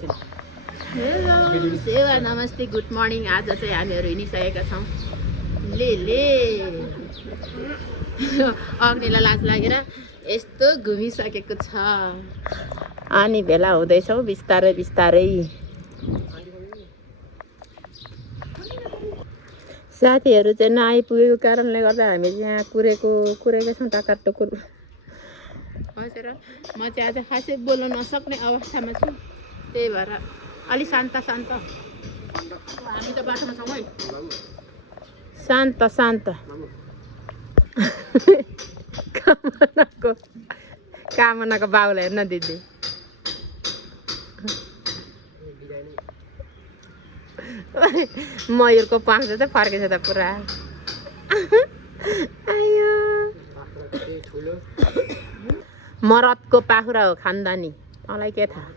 Hello सेवा नमस्ते good morning. आज चाहिँ हामीहरू हिँडिसकेका छौँ। ले अग्निलाई लाज लागेर यस्तो घुमिसकेको छ। अनि भेला हुँदैछौँ बिस्तारै बिस्तारै। साथीहरू चाहिँ नआइपुगेको कारणले गर्दा हामी यहाँ कुरेकै छौँ टाकार टुकुर बसेर। म चाहिँ आज खासै बोल्न नसक्ने अवस्थामा छु, त्यही भएर अलि शान्त हामी त बाटोमा छौँ है। शान्त कामनाको बाउलाई हेर्न दिदी। मयूरको पाँच चाहिँ फर्केछ त पुरा। आयो मरदको पाखुरा हो खानदानी, मलाई के थाहा।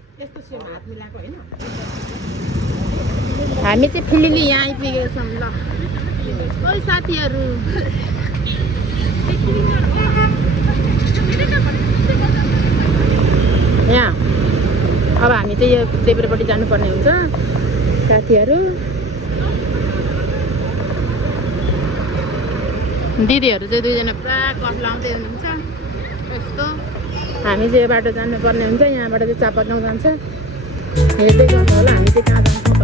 हामी चाहिँ फिलिली यहाँ आइपुगेको छौँ। ल ओइ साथीहरू, यहाँ अब हामी चाहिँ यो देब्रेपट्टि जानुपर्ने हुन्छ साथीहरू। दिदीहरू चाहिँ दुईजना पुरा कफ लाउँदै हुनुहुन्छ यस्तो। हामी चाहिँ यो बाटो जानुपर्ने हुन्छ, यहाँबाट चाहिँ चापागाउँ जान्छ। हेर्दै गर्नु होला हामी चाहिँ कहाँ जान्छौँ त।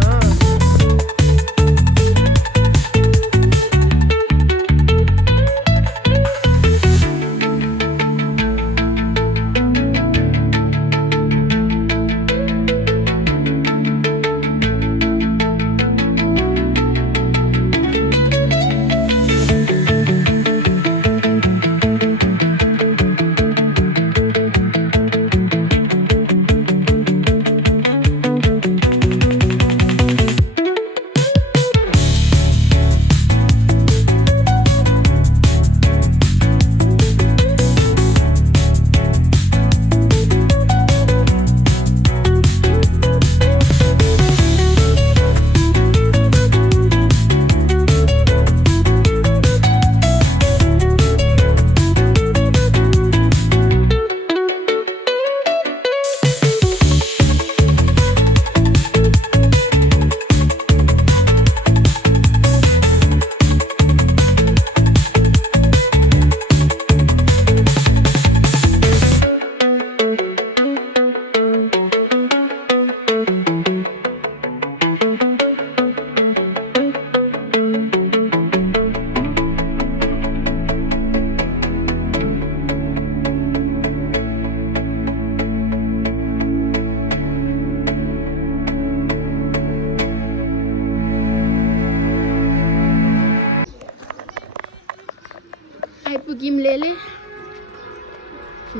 आइपुग्यौँ लेले,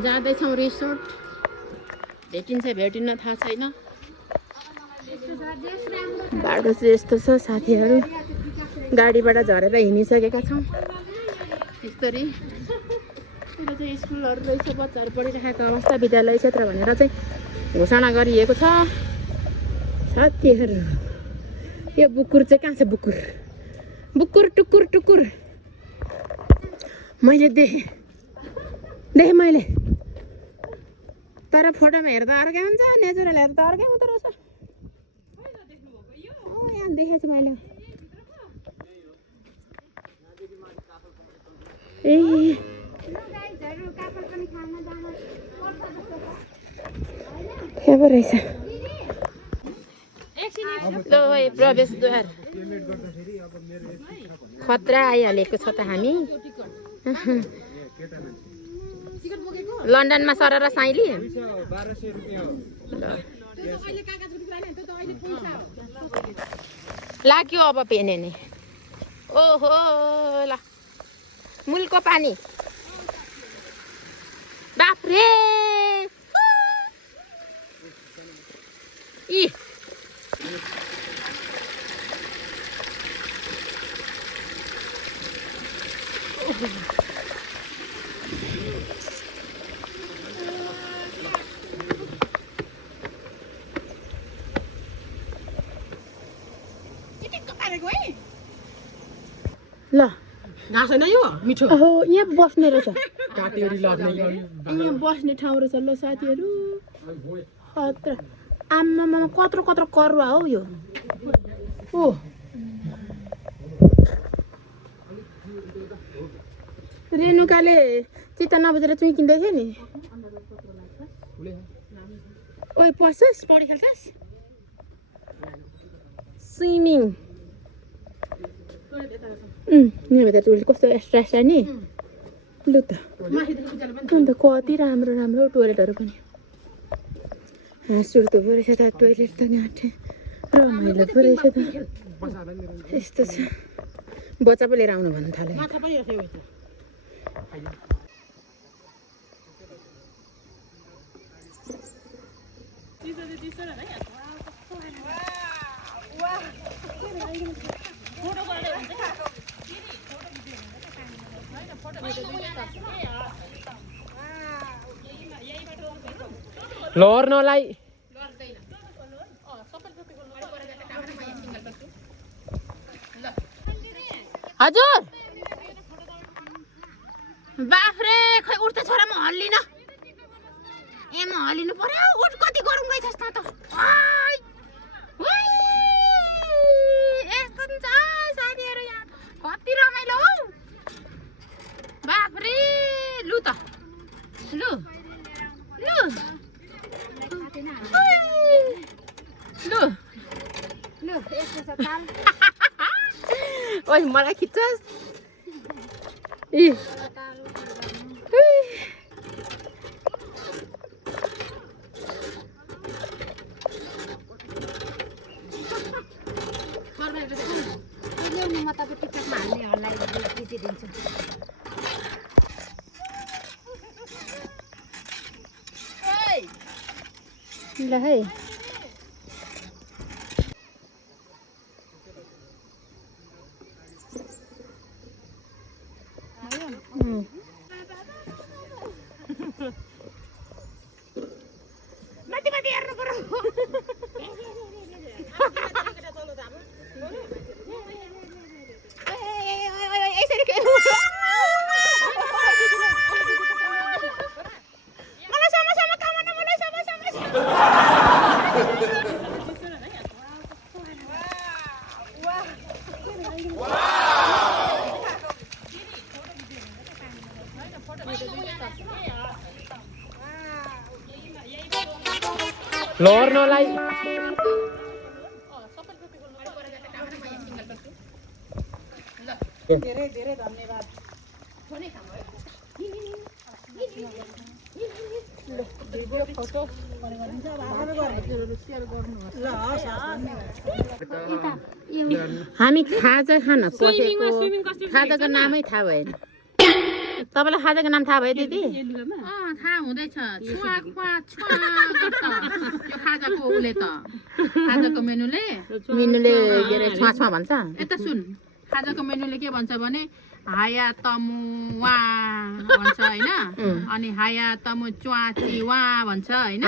जाँदैछौँ रिसोर्ट। भेटिन्न थाहा छैन। बाटो चाहिँ यस्तो छ साथीहरू, गाडीबाट झरेर हिँडिसकेका छौँ यसरी। यो चाहिँ स्कुलहरू रहेछ, बच्चाहरू पढिरहेको अवस्था, विद्यालय क्षेत्र भनेर चाहिँ घोषणा गरिएको छ साथीहरू। यो बुकुर चाहिँ कहाँ छ? बुकुर टुकुर मैले देखेँ मैले, तर फोटोमा हेर्दा अर्कै हुन्छ, नेचुरल हेर्दा अर्कै हुँदो रहेछ। यहाँ देखेको छु मैले। ए के पो रहेछ। ल प्रवेशद्वार खतरा आइहालेको छ त। हामी लन्डनमा सरेर साइली लाग्यो अब पेने नि। ओहो ल मुलको पानी, बाफ्रे। इ ल घाँस होइन यो मिठो। ओहो यहाँ बस्ने रहेछ, यहाँ बस्ने ठाउँ रहेछ। ल साथीहरू खतरा। आम्मामा कत्रो कत्रो करुवा हौ यो ओ रेणुकाले चित्त नबुझेर चुइँ किन्दै थियो नि ओइ पस्छस् पौडी खेल्छस् स्विमिङ नि त टोइलेट कस्तो एक्स्ट्रा एक्स्ट्रा नि लु त अन्त कति राम्रो राम्रो टोइलेटहरू पनि हाँस उठ्दो पो रहेछ त टोइलेट त गाँठे रमाइलो पो रहेछ त यस्तो छ बच्चा पो लिएर आउनु भन्नु थाल्यो लड्नलाई हजुर बाफ्रे खै उठ्दै छोरा म हल्लिन ए म हल्लिनु पर्यो उठ कति गरौँ गइछस् त यस्तो नि छ साथीहरू यहाँ कति रमाइलो हौ बाफ्रे लु त लु लु लु लु यस्तो छ ताल ओइ मलाई खिच्छस् इ म तपाईँ टिकटकमा हाल्नेहरूलाई दिन्छु ल है माथि माथि हेर्नु पर्यो लड्नलाई धेरै धेरै धन्यवाद हामी खाजा खान पसेको खाजाको नामै थाहा भएन तपाईँलाई खाजाको नाम थाहा भयो दिदी थाहा हुँदैछ छुवा खुवा छुवा गर्छ यो खाजाको उले त खाजाको मेनुले के अरे छुवा छुवा भन्छ यता सुन खाजाको मेनुले के भन्छ भने हाया तमु वा भन्छ होइन अनि हाया तमु च्वाची वा भन्छ होइन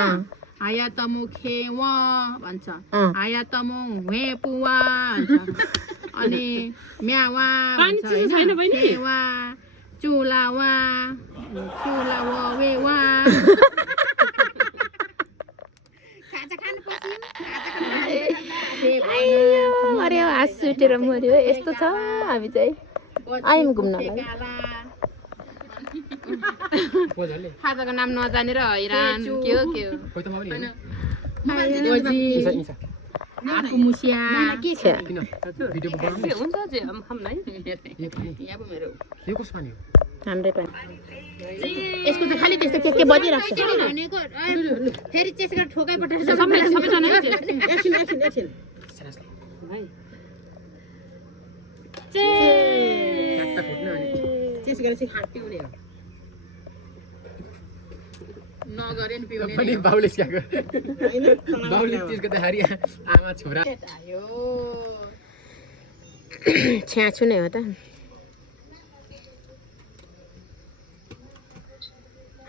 हाया तमु खे वा भन्छ हाया तमु हे पुवा भन्छ अनि म्यावा भन्छ होइन खेवा चुला वा वे वा खाजा खानु पर्छ अरे हाँस उठेर मर्यो यस्तो छ हामी चाहिँ आयौँ घुम्नलाई खाजाको नाम नजानेर हैरान के हो हाम्रै पनि यसको चाहिँ खालि त्यस्तो के बजिरहेको छ फेरि त्यसको ठोकाइ पठाएर बाउले स्याएको बाउले त्यसको त हारी आमा छोरा छ्याछु नै हो त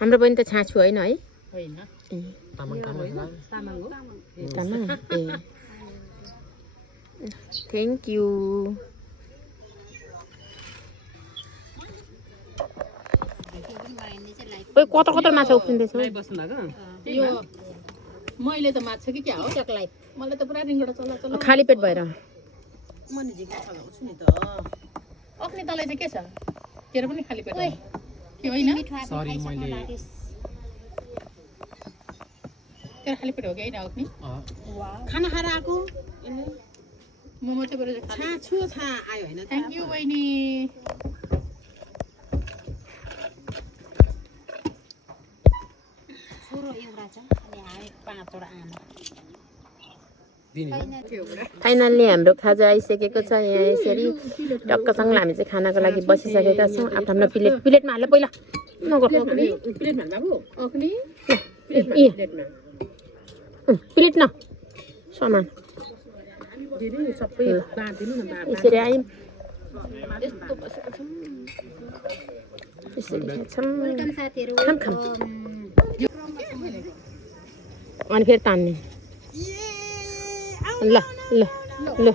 हाम्रो पनि त छाछु होइन है तामाङ ए थ्याङ्क यू ओइ कत्रो माछा उफ्रिँदैछ यो मैले त माग्छु कि क्या हो चकलाई मलाई त पुरा रिङ्गटा चल्ला खाली पेट भएर मैले झिक्का चलाउँछु नि त अग्नि तलाई चाहिँ के छ तेरो पनि खाली पेट के होइन सरी मैले तेरो खाली पेट हो कि होइन अग्नि खाना खाएर आएको मोमो चाहिँ बरु छा छु छा आयो होइन थ्याङ्क यू बहिनी छोरो एउटा छ अनि हामी 5 वटा आमा फाइनल्ली हाम्रो खाजा आइसकेको छ यहाँ यसरी टक्कसँग हामी चाहिँ खानाको लागि बसिसकेका छौँ आफ्नो आफ्नो प्लेटमा हाल्यो पहिला नगर प्लेटमा बाबु अग्नि प्लेट न सामान सबै बाँधिदिनु न यसरी आयौँ यस्तो बसेको छौँ यसरी खान्छौँ वेलकम साथीहरू खाम खाम अनि फेरि तान्ने ल ल ल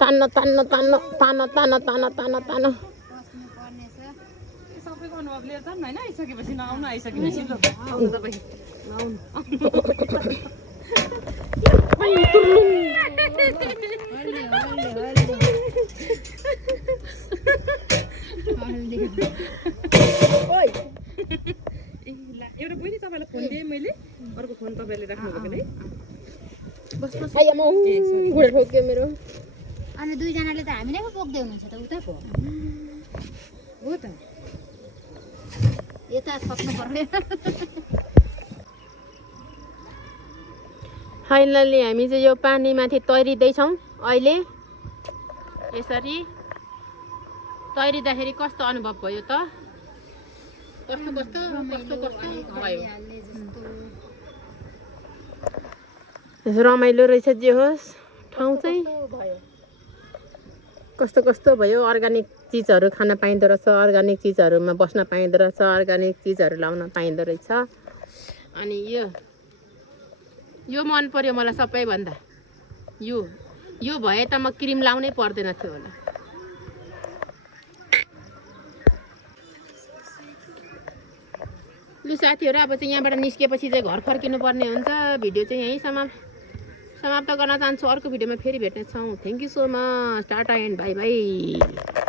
तान्न तान्न तान्न तान्न तान्न तान्न तान्न तान्न सबैको अनुभव लिएर जाऊँ हैन आइसकेपछि नआउनु आइसकेपछि एउटा बहिनी तपाईलाई फोन दिएँ मैले अर्को फोन तपाईले राख्नु भएको है गुड ठोक्यो मेरो अनि दुईजनाले त हामीले पो बोक्दै हुनुहुन्छ त उता पो हो त यता थप्नु पर्यो फाइनल्ली हामी चाहिँ यो पानीमाथि तैरिँदैछौँ अहिले यसरी तैरिँदाखेरि कस्तो अनुभव भयो त कस्तो कस्तो कस्तो कस्तो भयो रमाइलो रहेछ जे होस् ठाउँ चाहिँ कस्तो कस्तो भयो अर्ग्यानिक चिजहरू खान पाइँदो रहेछ अर्ग्यानिक चिजहरूमा बस्न पाइँदो रहेछ अर्ग्यानिक चिजहरू लाउन पाइँदो रहेछ अनि यो मन पर्यो मलाई सबैभन्दा यो भए त म क्रिम लाउनै पर्दैन थियो होला लु साथीहरू अब चाहिँ यहाँबाट निस्केपछि चाहिँ घर फर्किनु पर्ने हुन्छ भिडियो चाहिँ यहीँ समाप्त गर्न चाहन्छु अर्को भिडियोमा फेरि भेट्नेछौँ thank you so much tata and bye by